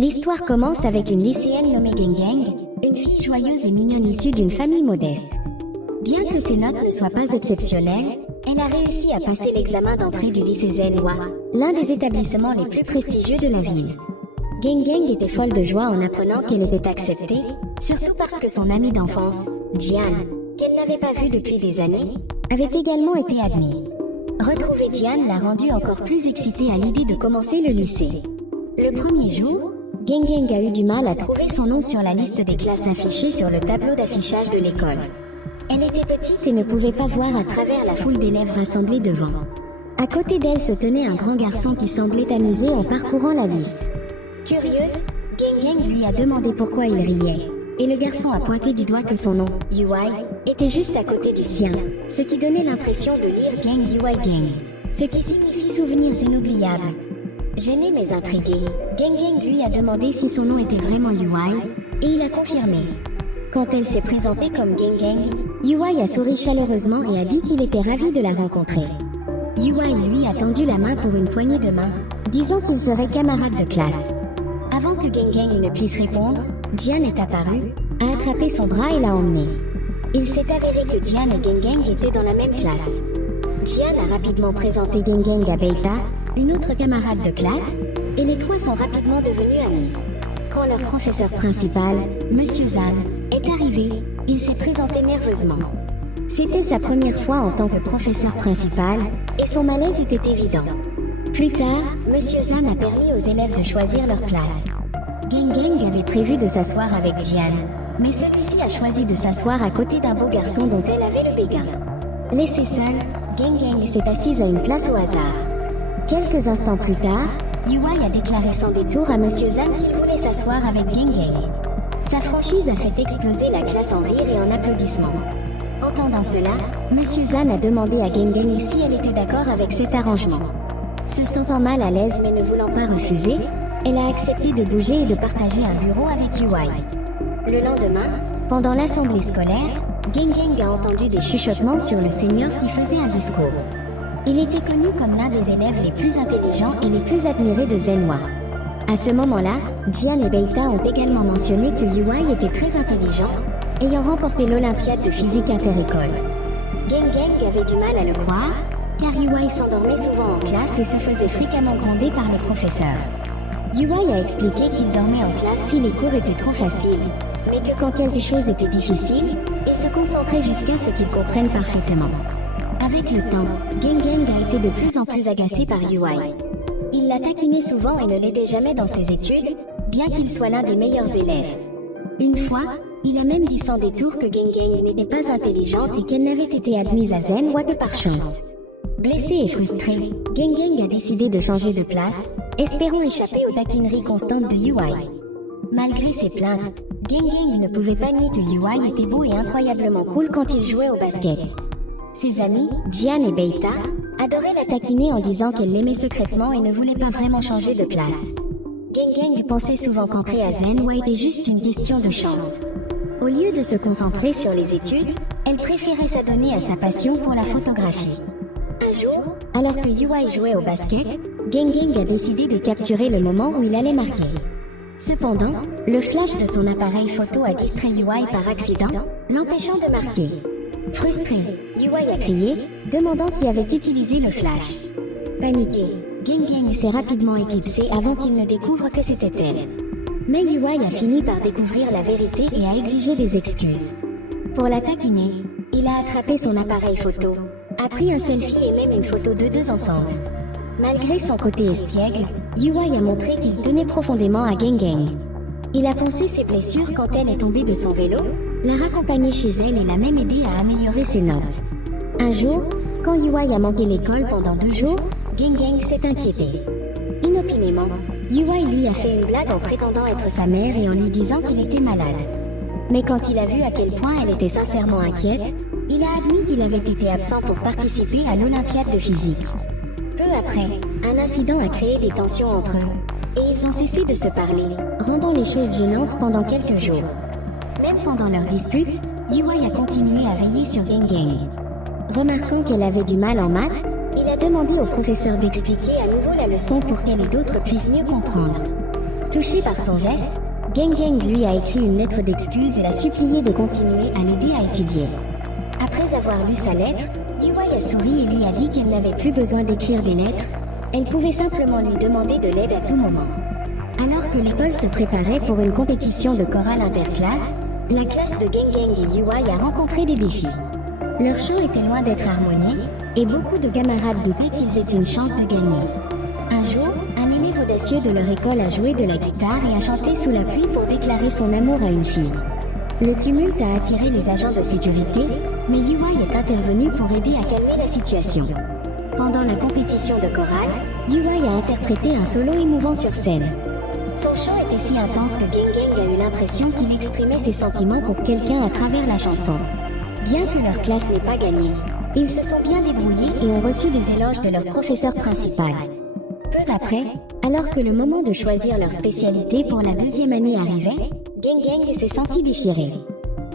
L'histoire commence avec une lycéenne nommée Gang, une fille joyeuse et mignonne issue d'une famille modeste. Bien que ses notes ne soient pas exceptionnelles, elle a réussi à passer l'examen d'entrée du lycée Zenwa, l'un des établissements les plus prestigieux de la ville. Gang était folle de joie en apprenant qu'elle était acceptée, surtout parce que son amie d'enfance, Jian, qu'elle n'avait pas vue depuis des années, avait également été admise. Retrouver Jian l'a rendue encore plus excitée à l'idée de commencer le lycée. Le premier jour, Gang a eu du mal à trouver son nom sur la liste des classes affichées sur le tableau d'affichage de l'école. Elle était petite et ne pouvait pas voir à travers la foule d'élèves rassemblés devant. À côté d'elle se tenait un grand garçon qui semblait amusé en parcourant la liste. Curieuse, Gang lui a demandé pourquoi il riait, et le garçon a pointé du doigt que son nom, Yui, était juste à côté du sien, ce qui donnait l'impression de lire Gang Yui Gang, ce qui signifie souvenirs inoubliables. Gêné mais intrigué, Gang lui a demandé si son nom était vraiment Yui, et il a confirmé. Quand elle s'est présentée comme Gang, Yui a souri chaleureusement et a dit qu'il était ravi de la rencontrer. Yui lui a tendu la main pour une poignée de main, disant qu'ils seraient camarades de classe. Avant que Gang ne puisse répondre, Jian est apparu, a attrapé son bras et l'a emmené. Il s'est avéré que Jian et Gang étaient dans la même classe. Jian a rapidement présenté Gang à Beita, une autre camarade de classe, et les trois sont rapidement devenus amis. Quand leur professeur principal, Monsieur Zan, est arrivé, il s'est présenté nerveusement. C'était sa première fois en tant que professeur principal, et son malaise était évident. Plus tard, Monsieur Zan a permis aux élèves de choisir leur place. Gang avait prévu de s'asseoir avec Jian, mais celui-ci a choisi de s'asseoir à côté d'un beau garçon dont elle avait le béguin. Laissée seule, Gang s'est assise à une place au hasard. Quelques instants plus tard, Yui a déclaré sans détour à Monsieur Zan qu'il voulait s'asseoir avec Gang. Sa franchise a fait exploser la classe en rire et en applaudissements. Entendant cela, Monsieur Zan a demandé à Gang si elle était d'accord avec cet arrangement. Se sentant mal à l'aise mais ne voulant pas refuser, elle a accepté de bouger et de partager un bureau avec Yui. Le lendemain, pendant l'assemblée scolaire, Gang a entendu des chuchotements sur le senior qui faisait un discours. Il était connu comme l'un des élèves les plus intelligents et les plus admirés de Zenwa. À ce moment-là, Jian et Beita ont également mentionné que Yui était très intelligent, ayant remporté l'Olympiade de physique inter-école. Gang avait du mal à le croire, car Yui s'endormait souvent en classe et se faisait fréquemment gronder par les professeurs. Yui a expliqué qu'il dormait en classe si les cours étaient trop faciles, mais que quand quelque chose était difficile, il se concentrait jusqu'à ce qu'il comprenne parfaitement. Avec le temps, Gang a été de plus en plus agacé par Yui. Il la taquinait souvent et ne l'aidait jamais dans ses études, bien qu'il soit l'un des meilleurs élèves. Une fois, il a même dit sans détour que Gang n'était pas intelligente et qu'elle n'avait été admise à Zenwa que par chance. Blessé et frustré, Gang a décidé de changer de place, espérant échapper aux taquineries constantes de Yui. Malgré ses plaintes, Gang ne pouvait pas nier que Yui était beau et incroyablement cool quand il jouait au basket. Ses amis, Jian et Beita, adoraient la taquiner en disant qu'elle l'aimait secrètement et ne voulait pas vraiment changer de place. Gang pensait souvent qu'entrer à Zenwa était juste une question de chance. Au lieu de se concentrer sur les études, elle préférait s'adonner à sa passion pour la photographie. Un jour, alors que Yui jouait au basket, Gang a décidé de capturer le moment où il allait marquer. Cependant, le flash de son appareil photo a distrait Yui par accident, l'empêchant de marquer. Frustré, Yui a crié, demandant qui avait utilisé le flash. Paniqué, Gang s'est rapidement éclipsé avant qu'il ne découvre que c'était elle. Mais Yui a fini par découvrir la vérité et a exigé des excuses. Pour la taquiner, il a attrapé son appareil photo, a pris un selfie et même une photo d'eux deux ensemble. Malgré son côté espiègle, Yui a montré qu'il tenait profondément à Gang. Il a pensé ses blessures quand elle est tombée de son vélo, l'a raccompagnée chez elle et l'a même aidé à améliorer ses notes. Un jour, quand Yui a manqué l'école pendant 2 jours, Gang s'est inquiété. Inopinément, Yui lui a fait une blague en prétendant être sa mère et en lui disant qu'il était malade. Mais quand il a vu à quel point elle était sincèrement inquiète, il a admis qu'il avait été absent pour participer à l'Olympiade de physique. Peu après, un incident a créé des tensions entre eux, et ils ont cessé de se parler, rendant les choses gênantes pendant quelques jours. Même pendant leur dispute, Yui a continué à veiller sur Gang. Remarquant qu'elle avait du mal en maths, il a demandé au professeur d'expliquer à nouveau la leçon pour qu'elle et d'autres puissent mieux comprendre. Touché par son geste, Geng Geng lui a écrit une lettre d'excuse et l'a supplié de continuer à l'aider à étudier. Après avoir lu sa lettre, Yuai a souri et lui a dit qu'elle n'avait plus besoin d'écrire des lettres, elle pouvait simplement lui demander de l'aide à tout moment. Alors que l'école se préparait pour une compétition de chorale interclasse, la classe de Geng Geng et Yuai a rencontré des défis. Leur chant était loin d'être harmonieux, et beaucoup de camarades doutaient qu'ils aient une chance de gagner. Un jour, un élève audacieux de leur école a joué de la guitare et a chanté sous la pluie pour déclarer son amour à une fille. Le tumulte a attiré les agents de sécurité, mais Yuai est intervenu pour aider à calmer la situation. Pendant la compétition de chorale, Yuai a interprété un solo émouvant sur scène. Son chant était si intense que Geng Geng a eu l'impression qu'il exprimait ses sentiments pour quelqu'un à travers la chanson. Bien que leur classe n'ait pas gagné, ils se sont bien débrouillés et ont reçu des éloges de leur professeur principal. Peu après, alors que le moment de choisir leur spécialité pour la deuxième année arrivait, Geng Geng s'est sentie déchirée.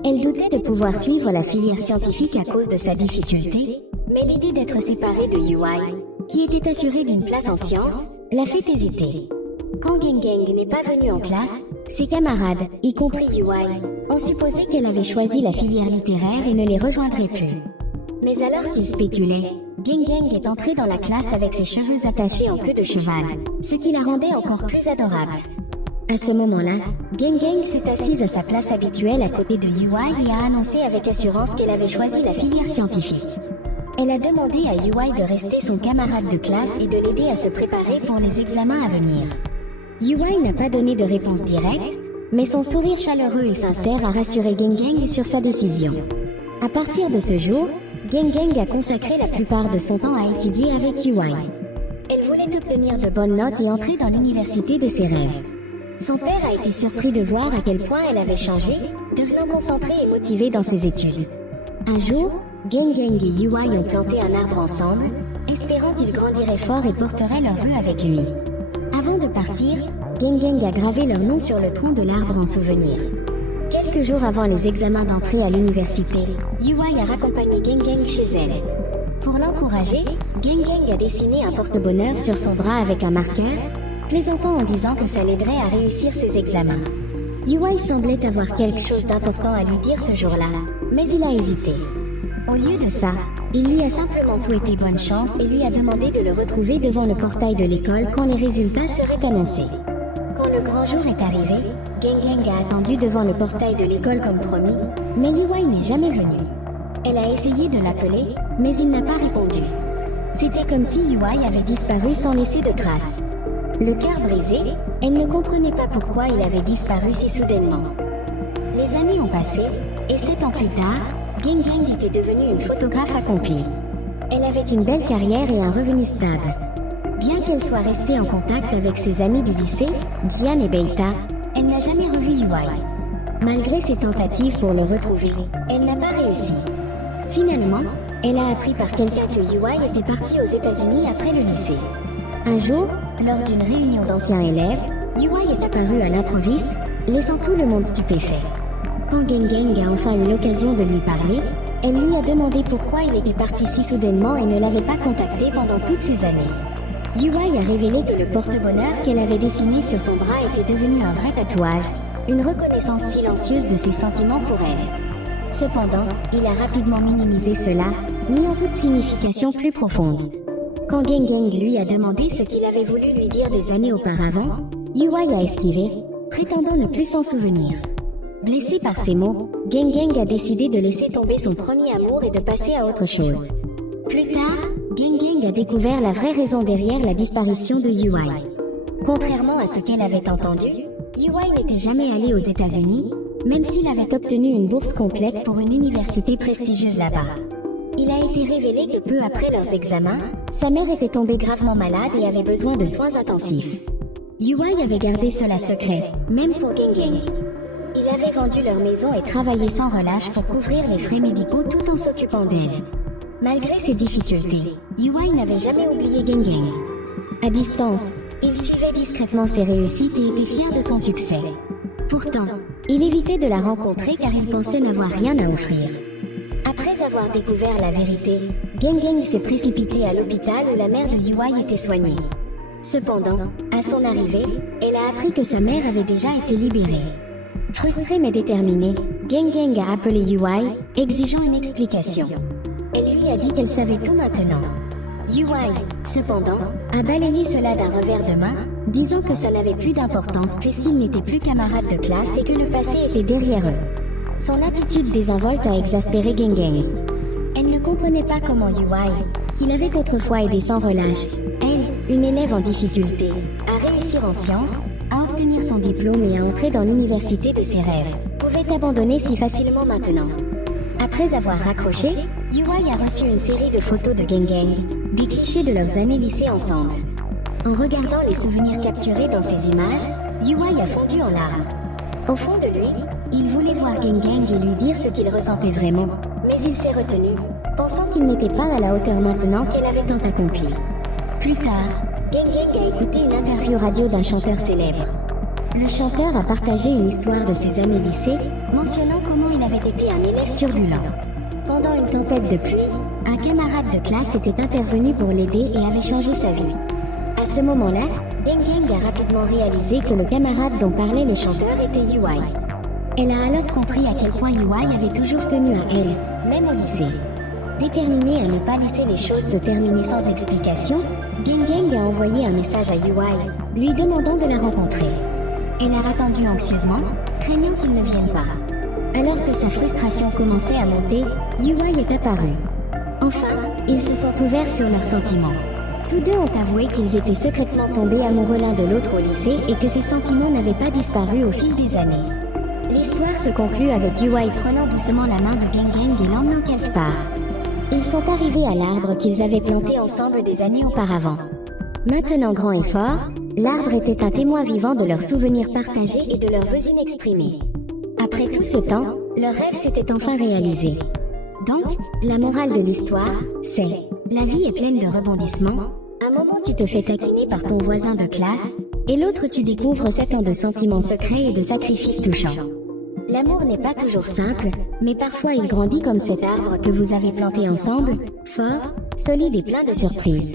Elle doutait de pouvoir suivre la filière scientifique à cause de sa difficulté, mais l'idée d'être séparée de Yuai, qui était assurée d'une place en sciences, l'a fait hésiter. Quand Geng Geng n'est pas venue en classe, ses camarades, y compris Yuai, ont supposé qu'elle avait choisi la filière littéraire et ne les rejoindrait plus. Mais alors qu'ils spéculaient, Geng Geng est entrée dans la classe avec ses cheveux attachés en queue de cheval, ce qui la rendait encore plus adorable. À ce moment-là, Geng Geng s'est assise à sa place habituelle à côté de Yuai et a annoncé avec assurance qu'elle avait choisi la filière scientifique. Elle a demandé à Yuai de rester son camarade de classe et de l'aider à se préparer pour les examens à venir. Yuai n'a pas donné de réponse directe, mais son sourire chaleureux et sincère a rassuré Geng Geng sur sa décision. À partir de ce jour, Geng Geng a consacré la plupart de son temps à étudier avec Yuai. Elle voulait obtenir de bonnes notes et entrer dans l'université de ses rêves. Son père a été surpris de voir à quel point elle avait changé, devenant concentrée et motivée dans ses études. Un jour, Geng Geng et Yuai ont planté un arbre ensemble, espérant qu'il grandirait fort et porterait leurs vœux avec lui. Avant de partir, Geng Geng a gravé leur nom sur le tronc de l'arbre en souvenir. Quelques jours avant les examens d'entrée à l'université, Yuai a raccompagné Geng Geng chez elle. Pour l'encourager, Geng Geng a dessiné un porte-bonheur sur son bras avec un marqueur, plaisantant en disant que ça l'aiderait à réussir ses examens. Yuai semblait avoir quelque chose d'important à lui dire ce jour-là, mais il a hésité. Au lieu de ça, il lui a simplement souhaité bonne chance et lui a demandé de le retrouver devant le portail de l'école quand les résultats seraient annoncés. Quand le grand jour est arrivé, Geng Geng a attendu devant le portail de l'école comme promis, mais Yuai n'est jamais venu. Elle a essayé de l'appeler, mais il n'a pas répondu. C'était comme si Yuai avait disparu sans laisser de traces. Le cœur brisé, elle ne comprenait pas pourquoi il avait disparu si soudainement. Les années ont passé, et 7 ans plus tard, Geng Geng était devenue une photographe accomplie. Elle avait une belle carrière et un revenu stable. Bien qu'elle soit restée en contact avec ses amis du lycée, Jian et Beita, elle n'a jamais revu Yuai. Malgré ses tentatives pour le retrouver, elle n'a pas réussi. Finalement, elle a appris par quelqu'un que Yuai était parti aux États-Unis après le lycée. Un jour, lors d'une réunion d'anciens élèves, Yuai est apparu à l'improviste, laissant tout le monde stupéfait. Quand Geng Geng a enfin eu l'occasion de lui parler, elle lui a demandé pourquoi il était parti si soudainement et ne l'avait pas contacté pendant toutes ces années. Yuai a révélé que le porte-bonheur qu'elle avait dessiné sur son bras était devenu un vrai tatouage, une reconnaissance silencieuse de ses sentiments pour elle. Cependant, il a rapidement minimisé cela, niant toute signification plus profonde. Quand Geng Geng lui a demandé ce qu'il avait voulu lui dire des années auparavant, Yuai a esquivé, prétendant ne plus s'en souvenir. Blessé par ces mots, Geng Geng a décidé de laisser tomber son premier amour et de passer à autre chose. Plus tard, Geng Geng a découvert la vraie raison derrière la disparition de Yuai. Contrairement à ce qu'elle avait entendu, Yuai n'était jamais allé aux États-Unis, même s'il avait obtenu une bourse complète pour une université prestigieuse là-bas. Il a été révélé que peu après leurs examens, sa mère était tombée gravement malade et avait besoin de soins intensifs. Yuai avait gardé cela secret, même pour Geng Geng. Il avait vendu leur maison et travaillé sans relâche pour couvrir les frais médicaux tout en s'occupant d'elle. Malgré ses difficultés, Yuai n'avait jamais oublié Geng Geng. À distance, il suivait discrètement ses réussites et était fier de son succès. Pourtant, il évitait de la rencontrer car il pensait n'avoir rien à offrir. Après avoir découvert la vérité, Geng Geng s'est précipité à l'hôpital où la mère de Yuai était soignée. Cependant, à son arrivée, elle a appris que sa mère avait déjà été libérée. Frustrée mais déterminée, Gang Gang a appelé UI, exigeant une explication. Elle lui a dit qu'elle savait tout maintenant. UI, cependant, a balayé cela d'un revers de main, disant que ça n'avait plus d'importance puisqu'ils n'étaient plus camarades de classe et que le passé était derrière eux. Son attitude désinvolte a exaspéré Gang Gang. Elle ne comprenait pas comment UI, qu'il avait autrefois aidé sans relâche, elle, une élève en difficulté, à réussir en sciences, à obtenir son diplôme et à entrer dans l'université de ses rêves, pouvait abandonner si facilement maintenant. Après avoir raccroché, UI a reçu une série de photos de Gang Gang, des clichés de leurs années lycée ensemble. En regardant les souvenirs capturés dans ces images, UI a fondu en larmes. Au fond de lui, il voulait voir Gang Gang et lui dire ce qu'il ressentait vraiment, mais il s'est retenu, pensant qu'il n'était pas à la hauteur maintenant qu'elle avait tant accompli. Plus tard, Gang Gang a écouté une interview radio d'un chanteur célèbre. Le chanteur a partagé une histoire de ses années lycée, mentionnant comment il avait été un élève turbulent. Pendant une tempête de pluie, un camarade de classe était intervenu pour l'aider et avait changé sa vie. À ce moment-là, Gang Gang a rapidement réalisé que le camarade dont parlait le chanteur était UI. Elle a alors compris à quel point UI avait toujours tenu à elle, même au lycée. Déterminée à ne pas laisser les choses se terminer sans explication, Gang Gang a envoyé un message à UI, lui demandant de la rencontrer. Elle a attendu anxieusement, craignant qu'il ne vienne pas. Alors que sa frustration commençait à monter, UI est apparu. Enfin, ils se sont ouverts sur leurs sentiments. Tous deux ont avoué qu'ils étaient secrètement tombés amoureux l'un de l'autre au lycée et que ces sentiments n'avaient pas disparu au fil des années. L'histoire se conclut avec UI prenant doucement la main de Gang Gang et l'emmenant quelque part. Ils sont arrivés à l'arbre qu'ils avaient planté ensemble des années auparavant. Maintenant grand et fort, l'arbre était un témoin vivant de leurs souvenirs partagés et de leurs vœux inexprimés. Après tout ce temps, leur rêve s'était enfin réalisé. Donc, la morale de l'histoire, c'est: la vie est pleine de rebondissements. Un moment tu te fais taquiner par ton voisin de classe, et l'autre tu découvres 7 ans de sentiments secrets et de sacrifices touchants. L'amour n'est pas toujours simple, mais parfois il grandit comme cet arbre que vous avez planté ensemble, fort, solide et plein de surprises.